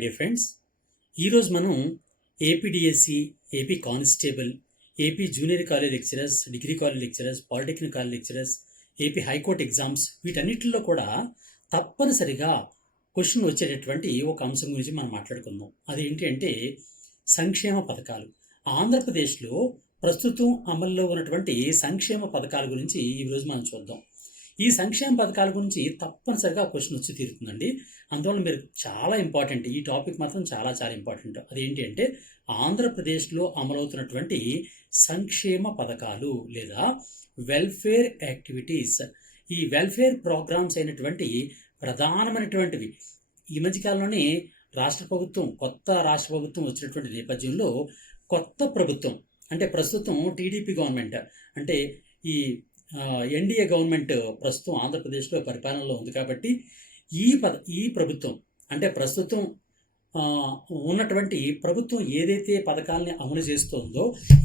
Dear friends ఈరోజు మనం APDSC AP constable AP junior college lecturers degree college lecturers polytechnic college lecturers AP high court exams వీటన్నిటిలో కూడా తప్పనిసరిగా question వచ్చేటటువంటి ఒక అంశం గురించి మనం మాట్లాడుకుందాం. అదేంటి అంటే సంక్షేమ పథకాలు. ఆంధ్రప్రదేశ్లో ప్రస్తుతం అమల్లో ఉన్నటువంటి సంక్షేమ పథకాల గురించి ఈరోజు మనం చూద్దాం. ఈ సంక్షేమ పథకాల గురించి తప్పనిసరిగా క్వశ్చన్ వచ్చి తీరుతుందండి. అందువల్ల మీరు చాలా ఇంపార్టెంట్. ఈ టాపిక్ మాత్రం చాలా చాలా ఇంపార్టెంట్. అదేంటి అంటే ఆంధ్రప్రదేశ్లో అమలవుతున్నటువంటి సంక్షేమ పథకాలు లేదా వెల్ఫేర్ యాక్టివిటీస్. ఈ వెల్ఫేర్ ప్రోగ్రామ్స్ అయినటువంటి ప్రధానమైనటువంటివి. ఈ మధ్యకాలంలోనే రాష్ట్ర ప్రభుత్వం కొత్త రాష్ట్ర ప్రభుత్వం వచ్చినటువంటి నేపథ్యంలో కొత్త ప్రభుత్వం అంటే ప్రస్తుతం టీడీపీ గవర్నమెంట్ అంటే ఈ ఎన్డీఏ గవర్నమెంట్ ప్రస్తుతం ఆంధ్రప్రదేశ్లో పరిపాలనలో ఉంది కాబట్టి ఈ పద ఈ ప్రభుత్వం అంటే ప్రస్తుతం ఉన్నటువంటి ప్రభుత్వం ఏదైతే పథకాలని అమలు చేస్తోందో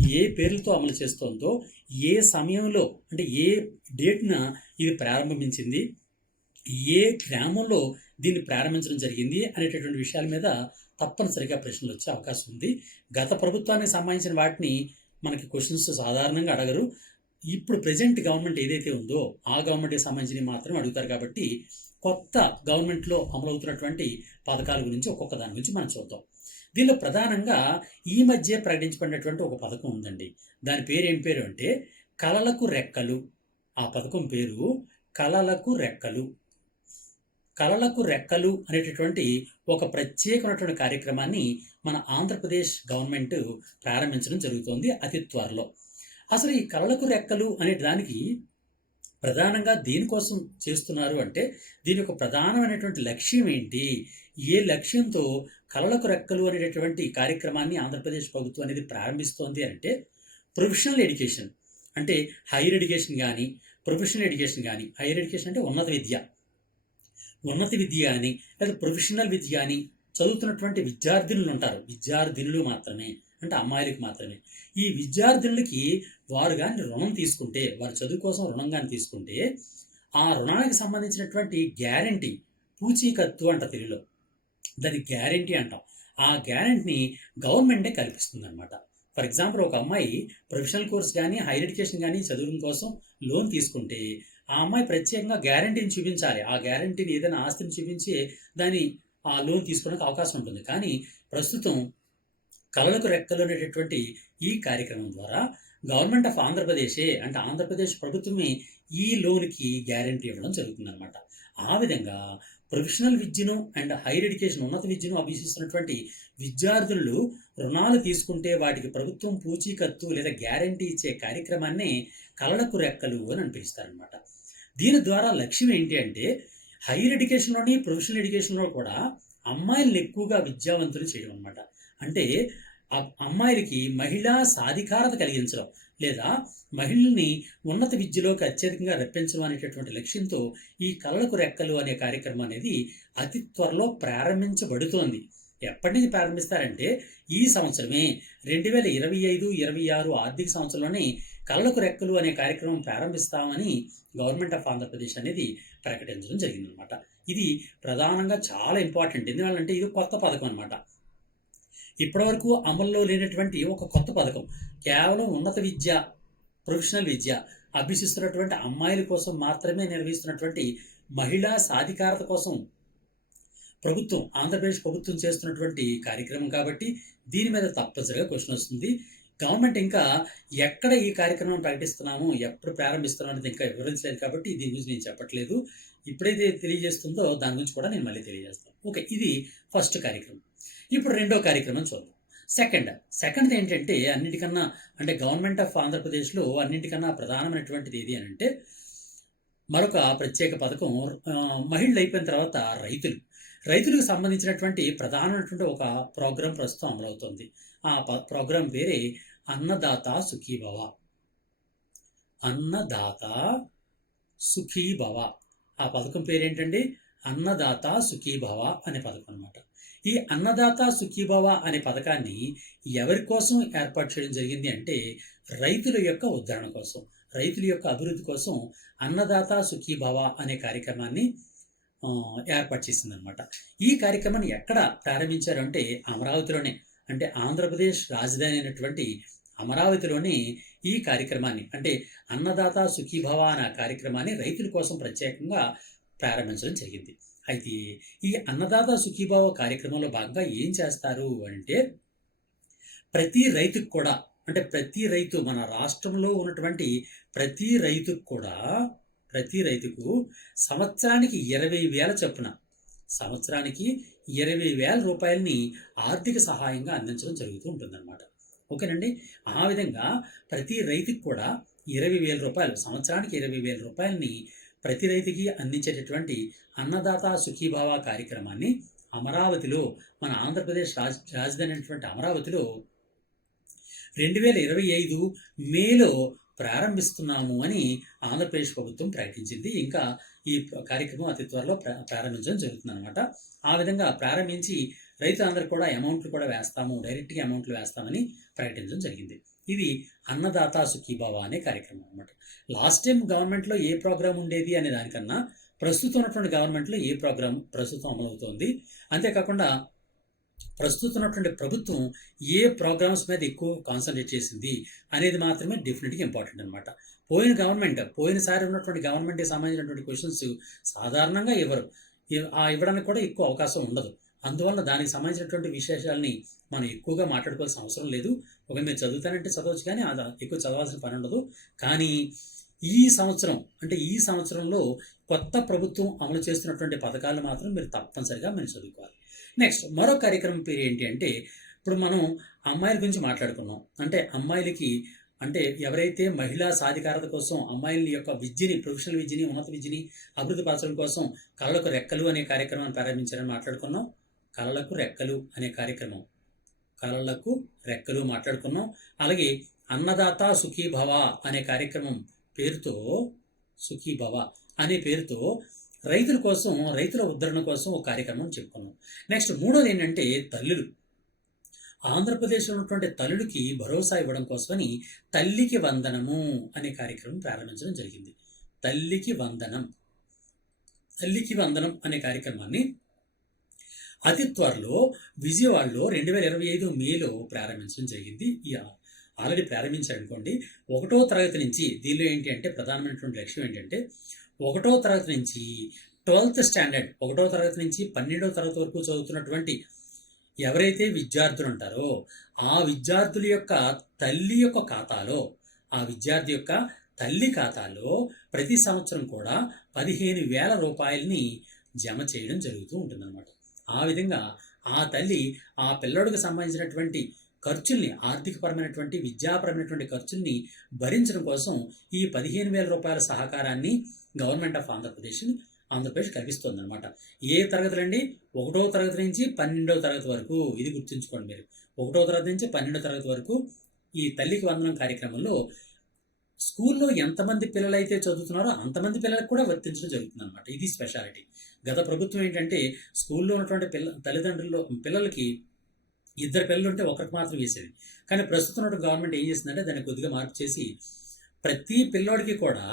ఏ పేర్లతో అమలు చేస్తోందో ఏ సమయంలో అంటే ఏ డేట్న ఇది ప్రారంభించింది ఏ గ్రామంలో దీన్ని ప్రారంభించడం జరిగింది అనేటటువంటి విషయాల మీద తప్పనిసరిగా ప్రశ్నలు వచ్చే అవకాశం ఉంది. గత ప్రభుత్వానికి సంబంధించిన వాటిని మనకి క్వశ్చన్స్ సాధారణంగా అడగరు. ఇప్పుడు ప్రజెంట్ గవర్నమెంట్ ఏదైతే ఉందో ఆ గవర్నమెంట్కి సంబంధించినవి మాత్రం అడుగుతారు కాబట్టి కొత్త గవర్నమెంట్లో అమలవుతున్నటువంటి పథకాల గురించి ఒక్కొక్క దాని గురించి మనం చూద్దాం. దీనిలో ప్రధానంగా ఈ మధ్య ప్రకటించబడినటువంటి ఒక పథకం ఉందండి. దాని పేరు ఏం పేరు అంటే కళలకు రెక్కలు. ఆ పథకం పేరు కళలకు రెక్కలు. కళలకు రెక్కలు అనేటటువంటి ఒక ప్రత్యేకమైనటువంటి కార్యక్రమాన్ని మన ఆంధ్రప్రదేశ్ గవర్నమెంట్ ప్రారంభించడం జరుగుతోంది అతి త్వరలో. అసలు ఈ కళలకు రెక్కలు అనే దానికి ప్రధానంగా దేనికోసం చేస్తున్నారు అంటే దీని యొక్క ప్రధానమైనటువంటి లక్ష్యం ఏంటి? ఏ లక్ష్యంతో కళలకు రెక్కలు అనేటటువంటి కార్యక్రమాన్ని ఆంధ్రప్రదేశ్ ప్రభుత్వం అనేది ప్రారంభిస్తోంది అంటే ప్రొఫెషనల్ ఎడ్యుకేషన్. అంటే హైయర్ ఎడ్యుకేషన్ కానీ ప్రొఫెషనల్ ఎడ్యుకేషన్ కానీ హైయర్ ఎడ్యుకేషన్ అంటే ఉన్నత విద్య. ఉన్నత విద్య కానీ లేదా ప్రొఫెషనల్ విద్య కానీ చదువుతున్నటువంటి విద్యార్థినులు ఉంటారు. విద్యార్థినులు మాత్రమే. అంటే అమ్మాయిలకి మాత్రమే. ఈ విద్యార్థినులకి వారు కానీ రుణం తీసుకుంటే వారి చదువు కోసం రుణం కానీ తీసుకుంటే ఆ రుణానికి సంబంధించినటువంటి గ్యారంటీ పూచీకత్తు అంట తెలుగులో. దాని గ్యారంటీ అంటాం. ఆ గ్యారంటీని గవర్నమెంటే కల్పిస్తుంది అనమాట ఫర్ ఎగ్జాంపుల్ ఒక అమ్మాయి ప్రొఫెషనల్ కోర్స్ కానీ హైయర్ ఎడ్యుకేషన్ కానీ చదువుల కోసం లోన్ తీసుకుంటే ఆ అమ్మాయి ప్రత్యేకంగా గ్యారంటీని చూపించాలి. ఆ గ్యారంటీని ఏదైనా ఆస్తిని చూపించి దాన్ని ఆ లోన్ తీసుకోవడానికి అవకాశం ఉంటుంది. కానీ ప్రస్తుతం కళలకు రెక్కలు అనేటటువంటి ఈ కార్యక్రమం ద్వారా గవర్నమెంట్ ఆఫ్ ఆంధ్రప్రదేశే అంటే ఆంధ్రప్రదేశ్ ప్రభుత్వమే ఈ లోన్కి గ్యారంటీ ఇవ్వడం జరుగుతుందన్నమాట. ఆ విధంగా ప్రొఫెషనల్ విద్యను అండ్ హైయర్ ఎడ్యుకేషన్ ఉన్నత విద్యను అభ్యసిస్తున్నటువంటి విద్యార్థులు రుణాలు తీసుకుంటే వాటికి ప్రభుత్వం పూచీకత్తు లేదా గ్యారంటీ ఇచ్చే కార్యక్రమాన్ని కళలకు రెక్కలు అని అనిపిస్తారనమాట దీని ద్వారా లక్ష్యం ఏంటి అంటే హైయర్ ఎడ్యుకేషన్లోని ప్రొఫెషనల్ ఎడ్యుకేషన్లో కూడా అమ్మాయిలను ఎక్కువగా విద్యావంతులు చేయడం అనమాట అంటే ఆ అమ్మాయిలకి మహిళా సాధికారత కలిగించడం లేదా మహిళల్ని ఉన్నత విద్యలోకి అత్యధికంగా రప్పించడం అనేటటువంటి లక్ష్యంతో ఈ కళలకు రెక్కలు అనే కార్యక్రమం అనేది అతి త్వరలో ప్రారంభించబడుతోంది. ఎప్పటి నుంచి ప్రారంభిస్తారంటే ఈ సంవత్సరమే రెండు వేల ఇరవై ఐదు ఇరవై ఆరు ఆర్థిక సంవత్సరంలోనే కళ్ళకు రెక్కలు అనే కార్యక్రమం ప్రారంభిస్తామని గవర్నమెంట్ ఆఫ్ ఆంధ్రప్రదేశ్ అనేది ప్రకటించడం జరిగిందనమాట. ఇది ప్రధానంగా చాలా ఇంపార్టెంట్. ఎందుకంటే ఇది కొత్త పథకం అనమాట ఇప్పటివరకు అమల్లో లేనటువంటి ఒక కొత్త పథకం కేవలం ఉన్నత విద్య ప్రొఫెషనల్ విద్య అభ్యసిస్తున్నటువంటి అమ్మాయిల కోసం మాత్రమే నిర్వహిస్తున్నటువంటి మహిళా సాధికారత కోసం ప్రభుత్వం ఆంధ్రప్రదేశ్ ప్రభుత్వం చేస్తున్నటువంటి కార్యక్రమం కాబట్టి దీని మీద తప్పనిసరిగా క్వశ్చన్ వస్తుంది. గవర్నమెంట్ ఇంకా ఎక్కడ ఈ కార్యక్రమం ప్రకటిస్తున్నాము ఎప్పుడు ప్రారంభిస్తున్నాం అనేది ఇంకా వివరించలేదు కాబట్టి దీని గురించి నేను చెప్పట్లేదు. ఇప్పుడైతే తెలియజేస్తుందో దాని గురించి కూడా నేను మళ్ళీ తెలియజేస్తాను. ఓకే ఇది ఫస్ట్ కార్యక్రమం. ఇప్పుడు రెండో కార్యక్రమం చూద్దాం. సెకండ్ సెకండ్ ఏంటంటే అన్నిటికన్నా అంటే గవర్నమెంట్ ఆఫ్ ఆంధ్రప్రదేశ్లో అన్నింటికన్నా ప్రధానమైనటువంటిది ఏది అని అంటే మరొక ప్రత్యేక పథకం మహిళలు అయిపోయిన తర్వాత రైతులు. రైతులకు సంబంధించినటువంటి ప్రధానమైనటువంటి ఒక ప్రోగ్రాం ప్రస్తుతం అమలవుతుంది. ఆ ప- ప్రోగ్రాం పేరే అన్నదాత సుఖీభవ. అన్నదాత సుఖీభవ. ఆ పథకం పేరేంటండి? అన్నదాత సుఖీభవ అనే పథకం అన్నమాట. ఈ అన్నదాత సుఖీభవ అనే పథకాన్ని ఎవరి కోసం ఏర్పాటు చేయడం జరిగింది అంటే రైతుల యొక్క ఉద్ధరణ కోసం రైతుల యొక్క అభివృద్ధి కోసం అన్నదాత సుఖీభవ అనే కార్యక్రమాన్ని ఏర్పాటు చేసిందనమాట ఈ కార్యక్రమాన్ని ఎక్కడ ప్రారంభించారు అంటే అమరావతిలోనే అంటే ఆంధ్రప్రదేశ్ రాజధాని అయినటువంటి అమరావతిలోనే ఈ కార్యక్రమాన్ని అంటే అన్నదాత సుఖీభవ అనే కార్యక్రమాన్ని రైతుల కోసం ప్రత్యేకంగా ప్రారంభించడం జరిగింది. అయితే ఈ అన్నదాత సుఖీభావ కార్యక్రమంలో భాగంగా ఏం చేస్తారు అంటే ప్రతి రైతుకు కూడా అంటే ప్రతి రైతు మన రాష్ట్రంలో ఉన్నటువంటి ప్రతి రైతుకు కూడా ప్రతి రైతుకు సంవత్సరానికి ఇరవై వేల చొప్పున సంవత్సరానికి ఇరవై వేల రూపాయలని ఆర్థిక సహాయంగా అందించడం జరుగుతూ ఉంటుందన్నమాట. ఓకేనండి? ఆ విధంగా ప్రతి రైతుకు కూడా ఇరవై వేల రూపాయలు సంవత్సరానికి ఇరవై వేల రూపాయలని ప్రతి రైతుకి అందించేటటువంటి అన్నదాత సుఖీభావ కార్యక్రమాన్ని అమరావతిలో మన ఆంధ్రప్రదేశ్ రాజ్ రాజధాని అయినటువంటి అమరావతిలో రెండు వేల ఇరవై ఐదు మేలో ప్రారంభిస్తున్నాము అని ఆంధ్రప్రదేశ్ ప్రభుత్వం ప్రకటించింది. ఇంకా ఈ కార్యక్రమం అతి త్వరలో ప్రారంభించడం జరుగుతుంది అనమాట ఆ విధంగా ప్రారంభించి రైతులందరూ కూడా అమౌంట్లు కూడా వేస్తాము డైరెక్ట్గా అమౌంట్లు వేస్తామని ప్రకటించడం జరిగింది. ఇది అన్నదాత సుఖీభావ అనే కార్యక్రమం అనమాట లాస్ట్ టైం గవర్నమెంట్లో ఏ ప్రోగ్రామ్ ఉండేది అనే దానికన్నా ప్రస్తుతం ఉన్నటువంటి గవర్నమెంట్లో ఏ ప్రోగ్రామ్ ప్రస్తుతం అమలవుతోంది? అంతేకాకుండా ప్రస్తుతం ఉన్నటువంటి ప్రభుత్వం ఏ ప్రోగ్రామ్స్ మీద ఎక్కువ కాన్సన్ట్రేట్ చేసింది అనేది మాత్రమే డెఫినెట్గా ఇంపార్టెంట్ అనమాట పోయిన గవర్నమెంట్ పోయినసారి ఉన్నటువంటి గవర్నమెంట్కి సంబంధించినటువంటి క్వశ్చన్స్ సాధారణంగా ఇవ్వరు ఆ ఇవ్వడానికి కూడా ఎక్కువ అవకాశం ఉండదు. అందువల్ల దానికి సంబంధించినటువంటి విశేషాలని మనం ఎక్కువగా మాట్లాడుకోవాల్సిన అవసరం లేదు. ఒక మీరు చదువుతానంటే చదవచ్చు కానీ అది ఎక్కువ చదవాల్సిన పని ఉండదు. కానీ ఈ సంవత్సరం అంటే ఈ సంవత్సరంలో కొత్త ప్రభుత్వం అమలు చేస్తున్నటువంటి పథకాలు మాత్రం మీరు తప్పనిసరిగా మీరు చదువుకోవాలి. నెక్స్ట్ మరో కార్యక్రమం పేరు ఏంటి అంటే ఇప్పుడు మనం అమ్మాయిల గురించి మాట్లాడుకున్నాం. అంటే అమ్మాయిలకి అంటే ఎవరైతే మహిళా సాధికారత కోసం అమ్మాయిల యొక్క విద్యని ప్రొఫెషనల్ విద్యని ఉన్నత విద్యని అభివృద్ధి పరచడం కోసం కళ్ళకు రెక్కలు అనే కార్యక్రమాన్ని ప్రారంభించారని మాట్లాడుకున్నాం. కళలకు రెక్కలు అనే కార్యక్రమం. కళలకు రెక్కలు మాట్లాడుకున్నాం. అలాగే అన్నదాత సుఖీభవ అనే కార్యక్రమం పేరుతో సుఖీభవ అనే పేరుతో రైతుల కోసం రైతుల ఉద్ధరణ కోసం ఒక కార్యక్రమం చెప్పుకున్నాం. నెక్స్ట్ మూడోది ఏంటంటే తల్లులు. ఆంధ్రప్రదేశ్లో ఉన్నటువంటి తల్లులకి భరోసా ఇవ్వడం కోసమని తల్లికి వందనము అనే కార్యక్రమం ప్రారంభించడం జరిగింది. తల్లికి వందనం. తల్లికి వందనం అనే కార్యక్రమాన్ని అతి త్వరలో విజయవాడలో రెండు వేల ఇరవై ఐదు మేలో ప్రారంభించడం జరిగింది. ఈ ఆల్రెడీ ప్రారంభించారనుకోండి. ఒకటో తరగతి నుంచి దీనిలో ఏంటి అంటే ప్రధానమైనటువంటి లక్ష్యం ఏంటంటే ఒకటో తరగతి నుంచి ట్వెల్త్ స్టాండర్డ్ ఒకటో తరగతి నుంచి పన్నెండో తరగతి వరకు చదువుతున్నటువంటి ఎవరైతే విద్యార్థులు ఉంటారో ఆ విద్యార్థుల యొక్క తల్లి యొక్క ఖాతాలో ఆ విద్యార్థి యొక్క తల్లి ఖాతాలో ప్రతి సంవత్సరం కూడా పదిహేను వేల రూపాయలని జమ చేయడం జరుగుతూ ఉంటుందన్నమాట. ఆ విధంగా ఆ తల్లి ఆ పిల్లడికి సంబంధించినటువంటి ఖర్చుల్ని ఆర్థికపరమైనటువంటి విద్యాపరమైనటువంటి ఖర్చుల్ని భరించడం కోసం ఈ పదిహేను వేల రూపాయల సహకారాన్ని గవర్నమెంట్ ఆఫ్ ఆంధ్రప్రదేశ్ ఆంధ్రప్రదేశ్ కల్పిస్తుంది అనమాట ఏ తరగతులండి ఒకటో తరగతి నుంచి పన్నెండవ తరగతి వరకు. ఇది గుర్తుంచుకోండి మీరు. ఒకటో తరగతి నుంచి పన్నెండో తరగతి వరకు ఈ తల్లికి వందనం కార్యక్రమంలో స్కూల్లో ఎంతమంది పిల్లలైతే చదువుతున్నారో అంతమంది పిల్లలకు కూడా వర్తించడం జరుగుతుంది అనమాట ఇది స్పెషాలిటీ గత ప్రభుత్వం ఏంటంటే స్కూల్లో ఉన్నటువంటి పిల్ల తల్లిదండ్రులు పిల్లలకి ఇద్దరు పిల్లలు ఉంటే ఒకరికి మాత్రం వేసేది. కానీ ప్రస్తుతం ఉన్న గవర్నమెంట్ ఏం చేసిందంటే దాన్ని కొద్దిగా మార్పు చేసి ప్రతి పిల్లోడికి కూడా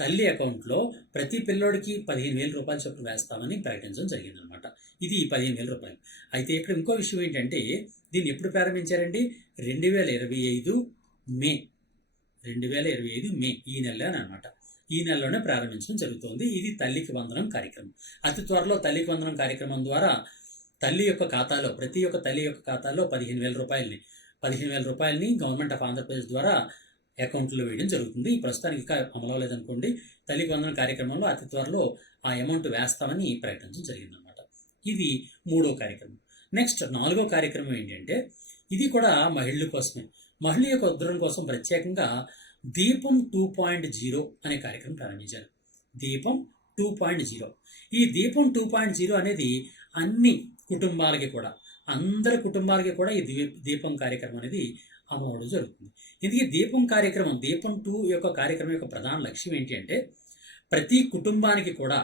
తల్లి అకౌంట్లో ప్రతి పిల్లోడికి పదిహేను వేల రూపాయలు చొప్పున వేస్తామని ప్రకటించడం జరిగిందనమాట ఇది ఈ పదిహేను వేల రూపాయలు. అయితే ఇక్కడ ఇంకో విషయం ఏంటంటే దీన్ని ఎప్పుడు ప్రారంభించారండి? రెండు వేల ఇరవై ఐదు మే రెండు వేల ఇరవై ఐదు మే ఈ నెల అనమాట ఈ నెలలోనే ప్రారంభించడం జరుగుతోంది. ఇది తల్లికి వందనం కార్యక్రమం. అతి త్వరలో తల్లికి వందనం కార్యక్రమం ద్వారా తల్లి యొక్క ఖాతాలో ప్రతి ఒక్క తల్లి యొక్క ఖాతాలో పదిహేను వేల రూపాయలని పదిహేను వేల రూపాయలని గవర్నమెంట్ ఆఫ్ ఆంధ్రప్రదేశ్ ద్వారా అకౌంట్లో వేయడం జరుగుతుంది. ఈ ప్రస్తుతానికి ఇంకా అమలు అవ్వలేదనుకోండి తల్లికి వందనం కార్యక్రమంలో అతి త్వరలో ఆ అమౌంట్ వేస్తామని ప్రకటించడం జరిగిందనమాట ఇది మూడో కార్యక్రమం. నెక్స్ట్ నాలుగో కార్యక్రమం ఏంటంటే ఇది కూడా మహిళల కోసమే. మహిళ యొక్క ఉద్ధరణ కోసం ప్రత్యేకంగా దీపం టూ పాయింట్ జీరో అనే కార్యక్రమం ప్రారంభించారు. దీపం టూ పాయింట్ జీరో ఈ దీపం టూ పాయింట్ జీరో అనేది అన్ని కుటుంబాలకి కూడా అందరి కుటుంబాలకి కూడా ఈ దీపం కార్యక్రమం అనేది అమ్మవడం జరుగుతుంది. ఇందుకే దీపం కార్యక్రమం దీపం టూ యొక్క కార్యక్రమం యొక్క ప్రధాన లక్ష్యం ఏంటి అంటే ప్రతి కుటుంబానికి కూడా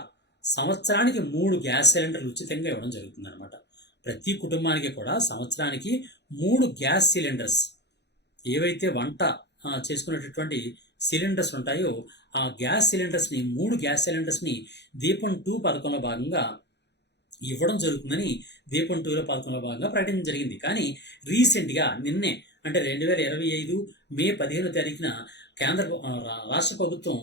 సంవత్సరానికి మూడు గ్యాస్ సిలిండర్లు ఉచితంగా ఇవ్వడం జరుగుతుంది అనమాట ప్రతి కుటుంబానికి కూడా సంవత్సరానికి మూడు గ్యాస్ సిలిండర్స్ ఏవైతే వంట చేసుకునేటటువంటి సిలిండర్స్ ఉంటాయో ఆ గ్యాస్ సిలిండర్స్ని మూడు గ్యాస్ సిలిండర్స్ని దీపం టూ పథకంలో భాగంగా ఇవ్వడం జరుగుతుందని దీపం టూలో పథకంలో భాగంగా ప్రకటించడం జరిగింది. కానీ రీసెంట్గా నిన్నే అంటే రెండు వేల ఇరవై ఐదు మే పదిహేనో తారీఖున కేంద్ర రాష్ట్ర ప్రభుత్వం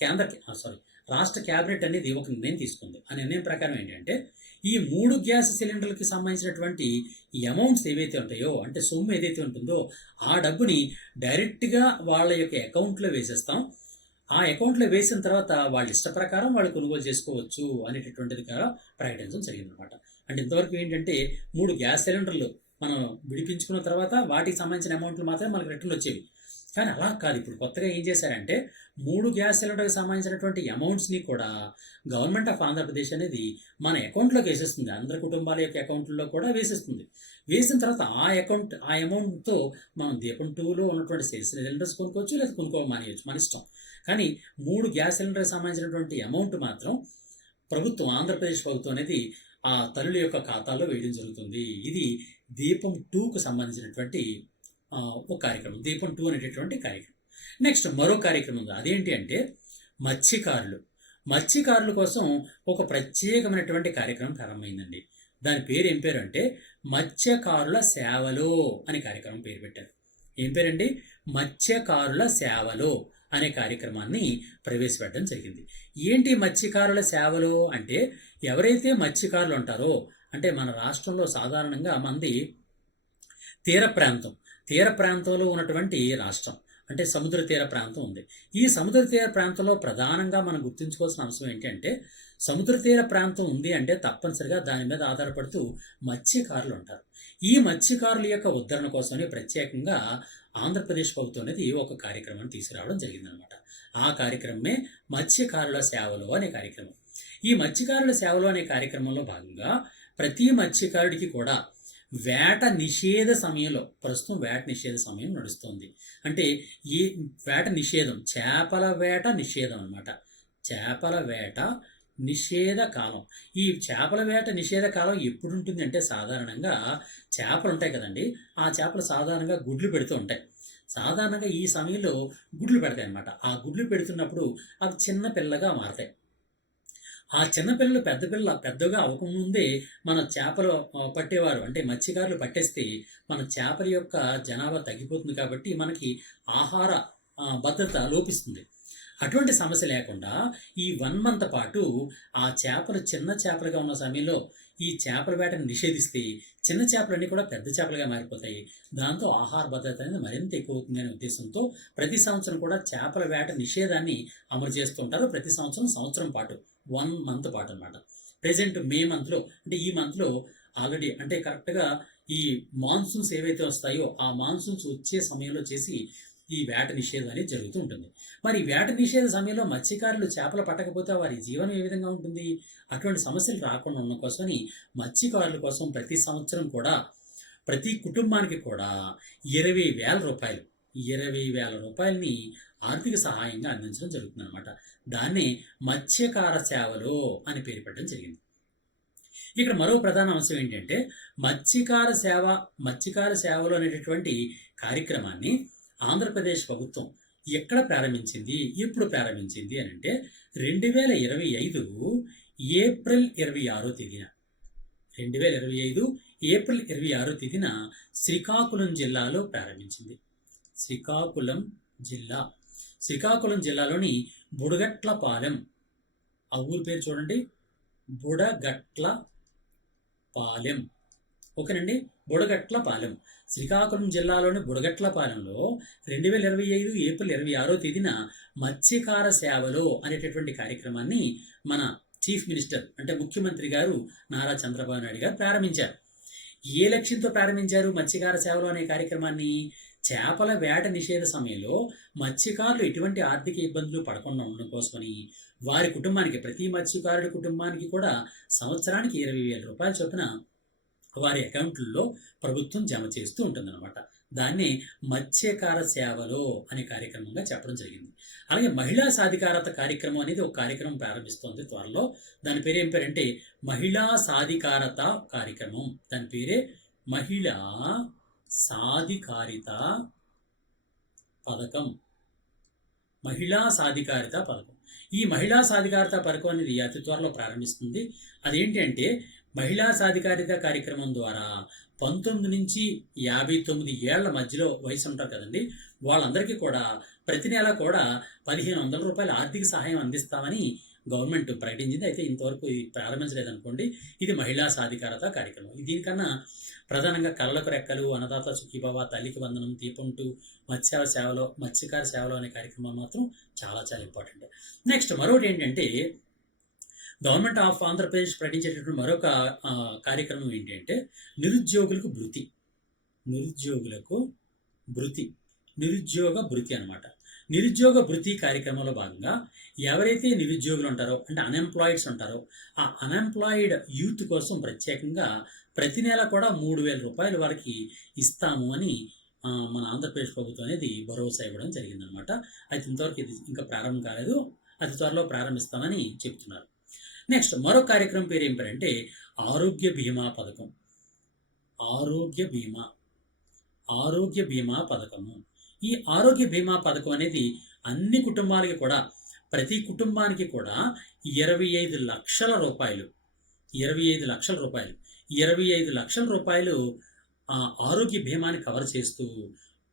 కేంద్ర సారీ రాష్ట్ర క్యాబినెట్ అనేది ఒక నిర్ణయం తీసుకుంది. ఆ నిర్ణయం ప్రకారం ఏంటంటే ఈ మూడు గ్యాస్ సిలిండర్లకి సంబంధించినటువంటి అమౌంట్స్ ఏవైతే ఉంటాయో అంటే సొమ్ము ఏదైతే ఉంటుందో ఆ డబ్బుని డైరెక్ట్గా వాళ్ళ యొక్క అకౌంట్లో వేసేస్తాం. ఆ అకౌంట్లో వేసిన తర్వాత వాళ్ళ ఇష్ట ప్రకారం వాళ్ళు కొనుగోలు చేసుకోవచ్చు అనేటటువంటిది కూడా ప్రకటించడం జరిగిందనమాట అంటే ఇంతవరకు ఏంటంటే మూడు గ్యాస్ సిలిండర్లు మనం విడిపించుకున్న తర్వాత వాటికి సంబంధించిన అమౌంట్లు మాత్రమే మనకు రిటర్న్ వచ్చేవి. కానీ అలా కాదు. ఇప్పుడు కొత్తగా ఏం చేశారంటే మూడు గ్యాస్ సిలిండర్కి సంబంధించినటువంటి అమౌంట్స్ని కూడా గవర్నమెంట్ ఆఫ్ ఆంధ్రప్రదేశ్ అనేది మన అకౌంట్లోకి వేసేస్తుంది. అందరి కుటుంబాల యొక్క అకౌంట్లో కూడా వేసేస్తుంది. వేసిన తర్వాత ఆ అకౌంట్ ఆ అమౌంట్తో మనం దీపం టూలో ఉన్నటువంటి సేల్స్ సిలిండర్స్ కొనుక్కోవచ్చు లేదా కొనుక్కో మానేయచ్చు మన ఇష్టం. కానీ మూడు గ్యాస్ సిలిండర్కి సంబంధించినటువంటి అమౌంట్ మాత్రం ప్రభుత్వం ఆంధ్రప్రదేశ్ ప్రభుత్వం అనేది ఆ తల్లుల యొక్క ఖాతాలో వేయడం జరుగుతుంది. ఇది దీపం టూకు సంబంధించినటువంటి ఒక కార్యక్రమం దీపం టూ అనేటటువంటి కార్యక్రమం. నెక్స్ట్ మరో కార్యక్రమం ఉంది. అదేంటి అంటే మత్స్యకారులు. మత్స్యకారుల కోసం ఒక ప్రత్యేకమైనటువంటి కార్యక్రమం ప్రారంభమైందండి. దాని పేరు ఏం పేరు అంటే మత్స్యకారుల సేవలో అనే కార్యక్రమం పేరు పెట్టారు. ఏం పేరండి? మత్స్యకారుల సేవలో అనే కార్యక్రమాన్ని ప్రవేశపెట్టడం జరిగింది. ఏంటి మత్స్యకారుల సేవలు అంటే ఎవరైతే మత్స్యకారులు ఉంటారో అంటే మన రాష్ట్రంలో సాధారణంగా మంది తీర ప్రాంతం తీర ప్రాంతంలో ఉన్నటువంటి రాష్ట్రం. అంటే సముద్ర తీర ప్రాంతం ఉంది. ఈ సముద్ర తీర ప్రాంతంలో ప్రధానంగా మనం గుర్తుంచుకోవాల్సిన అంశం ఏంటంటే సముద్ర తీర ప్రాంతం ఉంది అంటే తప్పనిసరిగా దాని మీద ఆధారపడుతూ మత్స్యకారులు ఉంటారు. ఈ మత్స్యకారుల యొక్క ఉద్ధరణ కోసమని ప్రత్యేకంగా ఆంధ్రప్రదేశ్ ప్రభుత్వం అనేది ఒక కార్యక్రమాన్ని తీసుకురావడం జరిగిందనమాట. ఆ కార్యక్రమమే మత్స్యకారుల సేవలు అనే కార్యక్రమం. ఈ మత్స్యకారుల సేవలు అనే కార్యక్రమంలో భాగంగా ప్రతి మత్స్యకారుడికి కూడా వేట నిషేధ సమయంలో ప్రస్తుతం వేట నిషేధ సమయం నడుస్తుంది. అంటే ఈ వేట నిషేధం చేపల వేట నిషేధం అనమాట చేపల వేట నిషేధ కాలం. ఈ చేపల వేట నిషేధ కాలం ఎప్పుడు ఉంటుంది అంటే సాధారణంగా చేపలు ఉంటాయి కదండి. ఆ చేపలు సాధారణంగా గుడ్లు పెడుతూ ఉంటాయి. సాధారణంగా ఈ సమయంలో గుడ్లు పెడతాయి అన్నమాట ఆ గుడ్లు పెడుతున్నప్పుడు అవి చిన్న పిల్లగా మారతాయి. ఆ చిన్నపిల్లలు పెద్ద పిల్ల పెద్దగా అవ్వకముందే మన చేపలు పట్టేవారు. అంటే మత్స్యకారులు పట్టేస్తే మన చేపల యొక్క జనాభా తగ్గిపోతుంది కాబట్టి మనకి ఆహార భద్రత లోపిస్తుంది. అటువంటి సమస్య లేకుండా ఈ వన్ మంత్ పాటు ఆ చేపలు చిన్న చేపలుగా ఉన్న సమయంలో ఈ చేపల వేటను నిషేధిస్తే చిన్న చేపలన్నీ కూడా పెద్ద చేపలుగా మారిపోతాయి. దాంతో ఆహార భద్రత అనేది మరింత ఎక్కువ అవుతుంది అనే ఉద్దేశంతో ప్రతి సంవత్సరం కూడా చేపల వేట నిషేధాన్ని అమలు చేస్తుంటారు. ప్రతి సంవత్సరం సంవత్సరం పాటు వన్ మంత్ పాటు అనమాట ప్రజెంట్ మే మంత్లో అంటే ఈ మంత్లో ఆల్రెడీ అంటే కరెక్ట్గా ఈ మాన్సూన్స్ ఏవైతే వస్తాయో ఆ మాన్సూన్స్ వచ్చే సమయంలో చేసి ఈ వేట నిషేధం అనేది జరుగుతూ ఉంటుంది. మరి ఈ వేట నిషేధ సమయంలో మత్స్యకారులు చేపలు పట్టకపోతే వారి జీవనం ఏ విధంగా ఉంటుంది? అటువంటి సమస్యలు రాకుండా ఉన్న కోసమని మత్స్యకారుల కోసం ప్రతి సంవత్సరం కూడా ప్రతి కుటుంబానికి కూడా ఇరవై వేల రూపాయలు ఇరవై వేల రూపాయలని ఆర్థిక సహాయంగా అందించడం జరుగుతుంది అనమాట దాన్ని మత్స్యకార సేవలు అని పేరు పెట్టడం జరిగింది. ఇక్కడ మరో ప్రధాన అంశం ఏంటంటే మత్స్యకార సేవ మత్స్యకార సేవలు అనేటటువంటి కార్యక్రమాన్ని ఆంధ్రప్రదేశ్ ప్రభుత్వం ఎక్కడ ప్రారంభించింది ఎప్పుడు ప్రారంభించింది అని అంటే రెండు వేల ఇరవై ఐదు ఏప్రిల్ ఇరవై ఆరో తేదీన. రెండు వేల ఇరవై ఐదు ఏప్రిల్ ఇరవై ఆరో తేదీన శ్రీకాకుళం జిల్లాలో ప్రారంభించింది. శ్రీకాకుళం జిల్లా. శ్రీకాకుళం జిల్లాలోని బుడగట్లపాలెం. ఆ ఊరి పేరు చూడండి. బుడగట్ల పాలెం ఓకేనండి? బుడగట్లపాలెం. శ్రీకాకుళం జిల్లాలోని బుడగట్లపాలెంలో రెండు వేల ఇరవై ఐదు ఏప్రిల్ ఇరవై ఆరో తేదీన మత్స్యకార సేవలో అనేటటువంటి కార్యక్రమాన్ని మన చీఫ్ మినిస్టర్ అంటే ముఖ్యమంత్రి గారు నారా చంద్రబాబు నాయుడు గారు ప్రారంభించారు. ఏ లక్ష్యంతో ప్రారంభించారు మత్స్యకార సేవలు అనే కార్యక్రమాన్ని? చేపల వేట నిషేధ సమయంలో మత్స్యకారులు ఎటువంటి ఆర్థిక ఇబ్బందులు పడకుండా ఉండడం కోసమని వారి కుటుంబానికి ప్రతి మత్స్యకారుడి కుటుంబానికి కూడా సంవత్సరానికి ఇరవై వేల రూపాయల చొప్పున వారి అకౌంట్లలో ప్రభుత్వం జమ చేస్తూ ఉంటుందన్నమాట. దాన్ని మత్స్యకార సేవలు అనే కార్యక్రమంగా చెప్పడం జరిగింది. అలాగే మహిళా సాధికారత కార్యక్రమం అనేది ఒక కార్యక్రమం ప్రారంభిస్తోంది త్వరలో. దాని పేరు ఏం పేరంటే మహిళా సాధికారత కార్యక్రమం. దాని పేరే మహిళా సాధికారిత పథకం. మహిళా సాధికారిత పథకం. ఈ మహిళా సాధికారిత పథకం అనేది అతి త్వరలో ప్రారంభిస్తుంది. అదేంటంటే మహిళా సాధికారిత కార్యక్రమం ద్వారా పంతొమ్మిది నుంచి యాభై తొమ్మిది ఏళ్ళ మధ్యలో వయసు ఉంటారు కదండి. వాళ్ళందరికీ కూడా ప్రతి నెల కూడా పదిహేను వందల రూపాయల ఆర్థిక సహాయం అందిస్తామని గవర్నమెంట్ ప్రకటించింది. అయితే ఇంతవరకు ఇది ప్రారంభించలేదనుకోండి. ఇది మహిళా సాధికారత కార్యక్రమం. దీనికన్నా ప్రధానంగా కళ్ళకు రెక్కలు అన్నదాత సుఖీభావ తల్లికి వందనం దీపం మత్స్య సేవలో మత్స్యకార సేవలో అనే కార్యక్రమం మాత్రం చాలా చాలా ఇంపార్టెంట్. నెక్స్ట్ మరొకటి ఏంటంటే గవర్నమెంట్ ఆఫ్ ఆంధ్రప్రదేశ్ ప్రకటించేటటువంటి మరొక కార్యక్రమం ఏంటంటే నిరుద్యోగులకు భృతి. నిరుద్యోగులకు భృతి. నిరుద్యోగ భృతి అన్నమాట. నిరుద్యోగ భృతి కార్యక్రమంలో భాగంగా ఎవరైతే నిరుద్యోగులు ఉంటారో అంటే అన్ఎంప్లాయిడ్స్ ఉంటారో ఆ అన్ఎంప్లాయిడ్ యూత్ కోసం ప్రత్యేకంగా ప్రతి నెల కూడా మూడు వేల రూపాయలు వారికి ఇస్తాము అని మన ఆంధ్రప్రదేశ్ ప్రభుత్వం అనేది భరోసా ఇవ్వడం జరిగిందనమాట. అయితే ఇంతవరకు ఇది ఇంకా ప్రారంభం కాలేదు. అతి త్వరలో ప్రారంభిస్తామని చెప్తున్నారు. నెక్స్ట్ మరో కార్యక్రమం పేరు ఏం పేరంటే ఆరోగ్య బీమా పథకం. ఆరోగ్య బీమా. ఆరోగ్య బీమా పథకము. ఈ ఆరోగ్య బీమా పథకం అనేది అన్ని కుటుంబాలకి కూడా ప్రతి కుటుంబానికి కూడా ఇరవై ఐదు లక్షల రూపాయలు ఇరవై ఐదు లక్షల రూపాయలు ఇరవై ఐదు లక్షల రూపాయలు ఆ ఆరోగ్య బీమాని కవర్ చేస్తూ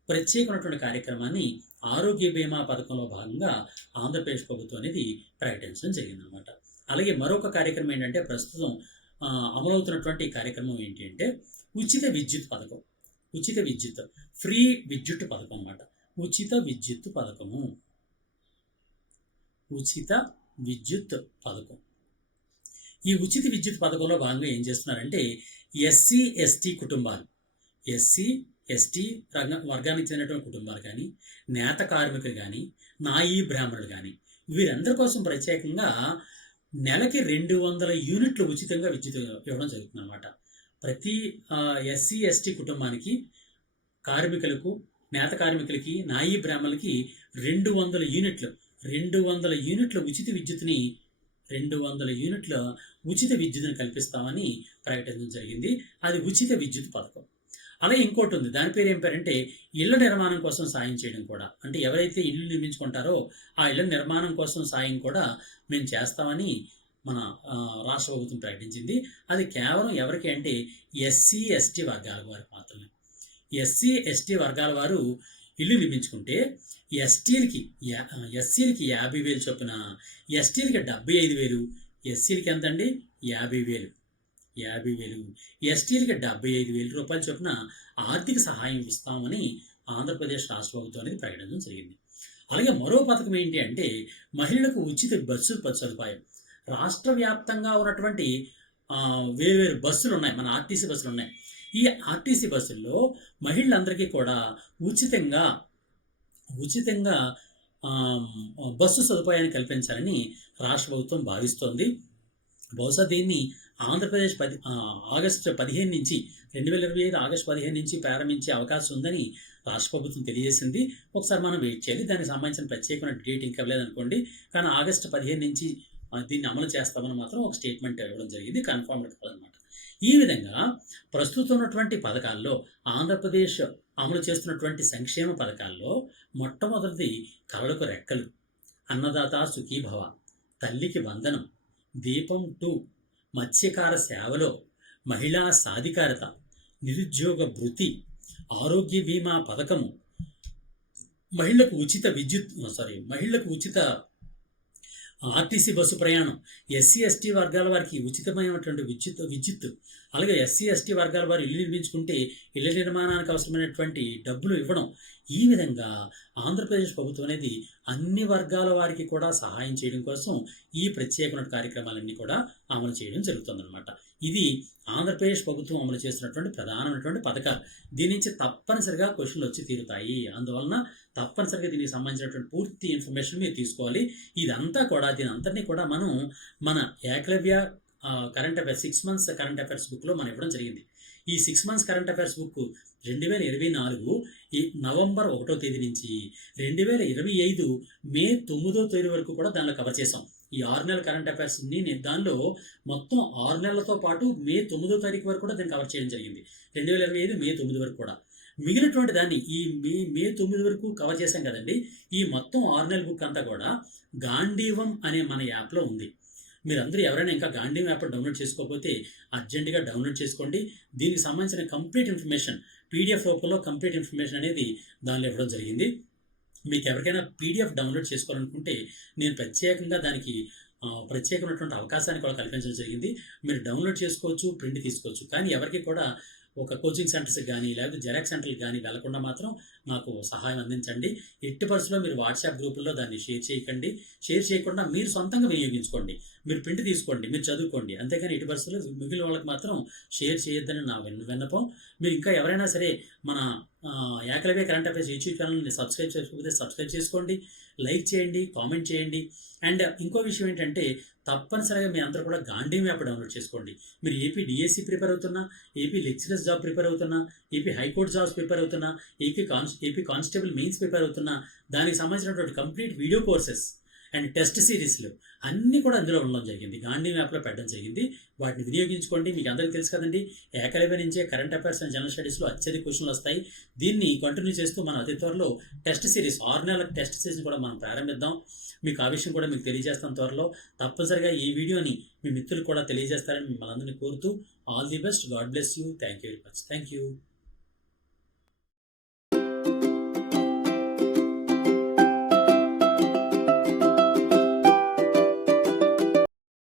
ప్రత్యేకమైనటువంటి కార్యక్రమాన్ని ఆరోగ్య బీమా పథకంలో భాగంగా ఆంధ్రప్రదేశ్ ప్రభుత్వం అనేది ప్రకటించడం జరిగిందనమాట అలాగే మరొక కార్యక్రమం ఏంటంటే ప్రస్తుతం అమలవుతున్నటువంటి కార్యక్రమం ఏంటి అంటే ఉచిత విద్యుత్ పథకం. ఉచిత విద్యుత్. ఫ్రీ విద్యుత్ పథకం అన్నమాట. ఉచిత విద్యుత్ పథకము. ఉచిత విద్యుత్ పథకం. ఈ ఉచిత విద్యుత్ పథకంలో భాగంగా ఏం చేస్తున్నారంటే ఎస్సీ ఎస్టీ కుటుంబాలు ఎస్సీ ఎస్టీ రంగ వర్గానికి చెందినటువంటి కుటుంబాలు కానీ నేత కార్మికులు కానీ నాయీ బ్రాహ్మణులు కానీ వీరందరి కోసం ప్రత్యేకంగా నెలకి రెండు వందల యూనిట్లు ఉచితంగా విద్యుత్ ఇవ్వడం జరుగుతుంది అన్నమాట ప్రతి ఎస్సీ ఎస్టీ కుటుంబానికి కార్మికులకు నేత కార్మికులకి నాయీ బ్రాహ్మణులకి రెండు వందల యూనిట్లు రెండు వందల యూనిట్ల ఉచిత విద్యుత్ని రెండు వందల యూనిట్ల ఉచిత విద్యుత్ని కల్పిస్తామని ప్రకటించడం జరిగింది. అది ఉచిత విద్యుత్ పథకం. అలా ఇంకోటి ఉంది. దాని పేరు ఏం పేరంటే ఇళ్ళ నిర్మాణం కోసం సాయం చేయడం కూడా. అంటే ఎవరైతే ఇల్లు నిర్మించుకుంటారో ఆ ఇళ్ళ నిర్మాణం కోసం సాయం కూడా మేము చేస్తామని మన రాష్ట్ర ప్రభుత్వం ప్రకటించింది. అది కేవలం ఎవరికి అంటే ఎస్సీ ఎస్టీ వర్గాల వారికి మాత్రమే. ఎస్సీ ఎస్టీ వర్గాల వారు ఇల్లు నిర్మించుకుంటే ఎస్టీలకి ఎస్సీలకి యాభై వేలు చొప్పున ఎస్టీలకి డెబ్బై ఐదు వేలు ఎస్సీలకి ఎంత అండి యాభై వేలు. యాభై వేలు. ఎస్టీలకి డెబ్బై ఐదు వేల రూపాయల చొప్పున ఆర్థిక సహాయం ఇస్తామని ఆంధ్రప్రదేశ్ రాష్ట్ర ప్రభుత్వం అనేది ప్రకటించడం జరిగింది. అలాగే మరో పథకం ఏంటి అంటే మహిళలకు ఉచిత బస్సు సదుపాయం. రాష్ట్ర వ్యాప్తంగా ఉన్నటువంటి వేరువేరు బస్సులు ఉన్నాయి. మన ఆర్టీసీ బస్సులు ఉన్నాయి. ఈ ఆర్టీసీ బస్సుల్లో మహిళలందరికీ కూడా ఉచితంగా ఉచితంగా బస్సు సదుపాయాన్ని కల్పించాలని రాష్ట్ర ప్రభుత్వం భావిస్తోంది. బహుశా దీన్ని ఆంధ్రప్రదేశ్ పది ఆగస్టు పదిహేను నుంచి రెండు వేల ఇరవై ఐదు ఆగస్టు పదిహేను నుంచి ప్రారంభించే అవకాశం ఉందని రాష్ట్ర ప్రభుత్వం తెలియజేసింది. ఒకసారి మనం వెయిట్ చేయాలి. దానికి సంబంధించిన ప్రత్యేకమైన డేట్ ఇంకా లేదనుకోండి కానీ ఆగస్టు పదిహేను నుంచి దీన్ని అమలు చేస్తామని మాత్రం ఒక స్టేట్మెంట్ ఇవ్వడం జరిగింది కన్ఫర్మ్డ్ కాదనమాట. ఈ విధంగా ప్రస్తుతం ఉన్నటువంటి పథకాల్లో ఆంధ్రప్రదేశ్ అమలు చేస్తున్నటువంటి సంక్షేమ పథకాల్లో మొట్టమొదటిది కళలకు రెక్కలు అన్నదాత సుఖీభవ తల్లికి వందనం దీపం టూ మత్స్యకార సేవలో మహిళా సాధికారత నిరుద్యోగ భృతి ఆరోగ్య బీమా పథకము మహిళలకు ఉచిత విద్యుత్ సారీ మహిళలకు ఉచిత ఆర్టీసీ బస్సు ప్రయాణం. ఎస్సీ ఎస్టీ వర్గాల వారికి ఉచితమైనటువంటి విద్యుత్ విద్యుత్ అలాగే ఎస్సీ ఎస్టీ వర్గాల వారు ఇల్లు నిర్మించుకుంటే ఇళ్ళ నిర్మాణానికి అవసరమైనటువంటి డబ్బులు ఇవ్వడం ఈ విధంగా ఆంధ్రప్రదేశ్ ప్రభుత్వం అనేది అన్ని వర్గాల వారికి కూడా సహాయం చేయడం కోసం ఈ ప్రత్యేకమైన కార్యక్రమాలన్నీ కూడా అమలు చేయడం జరుగుతుందన్నమాట. ఇది ఆంధ్రప్రదేశ్ ప్రభుత్వం అమలు చేస్తున్నటువంటి ప్రధానమైనటువంటి పథకాలు. దీని నుంచి తప్పనిసరిగా క్వశ్చన్లు వచ్చి తీరుతాయి. అందువలన తప్పనిసరిగా దీనికి సంబంధించినటువంటి పూర్తి ఇన్ఫర్మేషన్ మీరు తీసుకోవాలి. ఇదంతా కూడా దీని అంతటినీ కూడా మనం మన Ekalavya current affairs six months current affairs బుక్లో మనం ఇవ్వడం జరిగింది. ఈ six months current affairs book రెండు వేల ఇరవై నాలుగు ఈ నవంబర్ ఒకటో తేదీ నుంచి రెండు వేల ఇరవై ఐదు మే తొమ్మిదో తేదీ వరకు కూడా దానిలో కవర్ చేసాం ఈ ఆరు నెలల కరెంట్ అఫైర్స్ని నేను దానిలో మొత్తం ఆరు నెలలతో పాటు మే తొమ్మిదో తారీఖు వరకు కూడా దాన్ని కవర్ చేయడం జరిగింది. రెండు వేల ఇరవై ఐదు మే తొమ్మిది వరకు కూడా. మిగిలినటువంటి దాన్ని ఈ మే మే తొమ్మిది వరకు కవర్ చేశాం కదండి. ఈ మొత్తం ఆరు నెలల బుక్ అంతా కూడా గాంధీవం అనే మన యాప్లో ఉంది. మీరందరూ ఎవరైనా ఇంకా గాంధీ యాప్ డౌన్లోడ్ చేసుకోకపోతే అర్జెంటుగా డౌన్లోడ్ చేసుకోండి. దీనికి సంబంధించిన కంప్లీట్ ఇన్ఫర్మేషన్ పీడిఎఫ్ రూపంలో కంప్లీట్ ఇన్ఫర్మేషన్ అనేది దానిలో ఇవ్వడం జరిగింది. మీకు ఎవరికైనా పీడిఎఫ్ డౌన్లోడ్ చేసుకోవాలనుకుంటే నేను ప్రత్యేకంగా దానికి ప్రత్యేకమైనటువంటి అవకాశాన్ని కూడా కల్పించడం జరిగింది. మీరు డౌన్లోడ్ చేసుకోవచ్చు ప్రింట్ తీసుకోవచ్చు. కానీ ఎవరికి కూడా ఒక కోచింగ్ సెంటర్స్కి కానీ లేకపోతే జెరాక్స్ సెంటర్కి కానీ వెళ్ళకుండా మాత్రం మాకు సహాయం అందించండి. ఎట్టి పరిస్థితుల్లో మీరు వాట్సాప్ గ్రూపుల్లో దాన్ని షేర్ చేయకండి. షేర్ చేయకుండా మీరు సొంతంగా వినియోగించుకోండి. మీరు ప్రింట్ తీసుకోండి. మీరు చదువుకోండి. అంతేకాని ఎట్టి పరిస్థితుల్లో మిగిలిన వాళ్ళకి మాత్రం షేర్ చేయొద్దని నా విన్న విన్నపం. మీరు ఇంకా ఎవరైనా సరే మన ఏకలవే కరెంట్ అఫైర్స్ యూట్యూబ్ ఛానల్ని సబ్స్క్రైబ్ చేసుకోకపోతే సబ్స్క్రైబ్ చేసుకోండి. లైక్ చేయండి కామెంట్ చేయండి. అండ్ ఇంకో విషయం ఏంటంటే తప్పనిసరిగా మీ అందరూ కూడా గాంధీ యాప్ డౌన్లోడ్ చేసుకోండి. మీరు ఏపీ డిఎస్సి ప్రిపేర్ అవుతున్నా ఏపీ లెక్చరర్స్ జాబ్ ప్రిపేర్ అవుతున్నా AP high court jobs prepare అవుతున్నా AP cons AP constable mains prepare అవుతున్నా దానికి సంబంధించినటువంటి complete video courses and test సిరీస్లు అన్నీ కూడా అందులో ఉండడం జరిగింది. గాంధీ మ్యాప్లో పెట్టడం జరిగింది. వాటిని వినియోగించుకోండి. మీకు అందరికీ తెలుసు కదండి ఏకలవ్య నుంచే కరెంట్ అఫైర్స్ అండ్ జనరల్ స్టడీస్లో అత్యధిక క్వశ్చన్లు వస్తాయి. దీన్ని కంటిన్యూ చేస్తూ మనం అతి త్వరలో టెస్ట్ సిరీస్ ఆరు నెలల టెస్ట్ సిరీస్ కూడా మనం ప్రారంభిద్దాం. మీకు ఆ విషయం కూడా మీకు తెలియజేస్తాం త్వరలో. తప్పనిసరిగా ఈ వీడియోని మీ మిత్రులు కూడా తెలియజేస్తారని మిమ్మల్ని అందరినీ కోరుతూ all the best. God bless you. Thank you very much. Thank you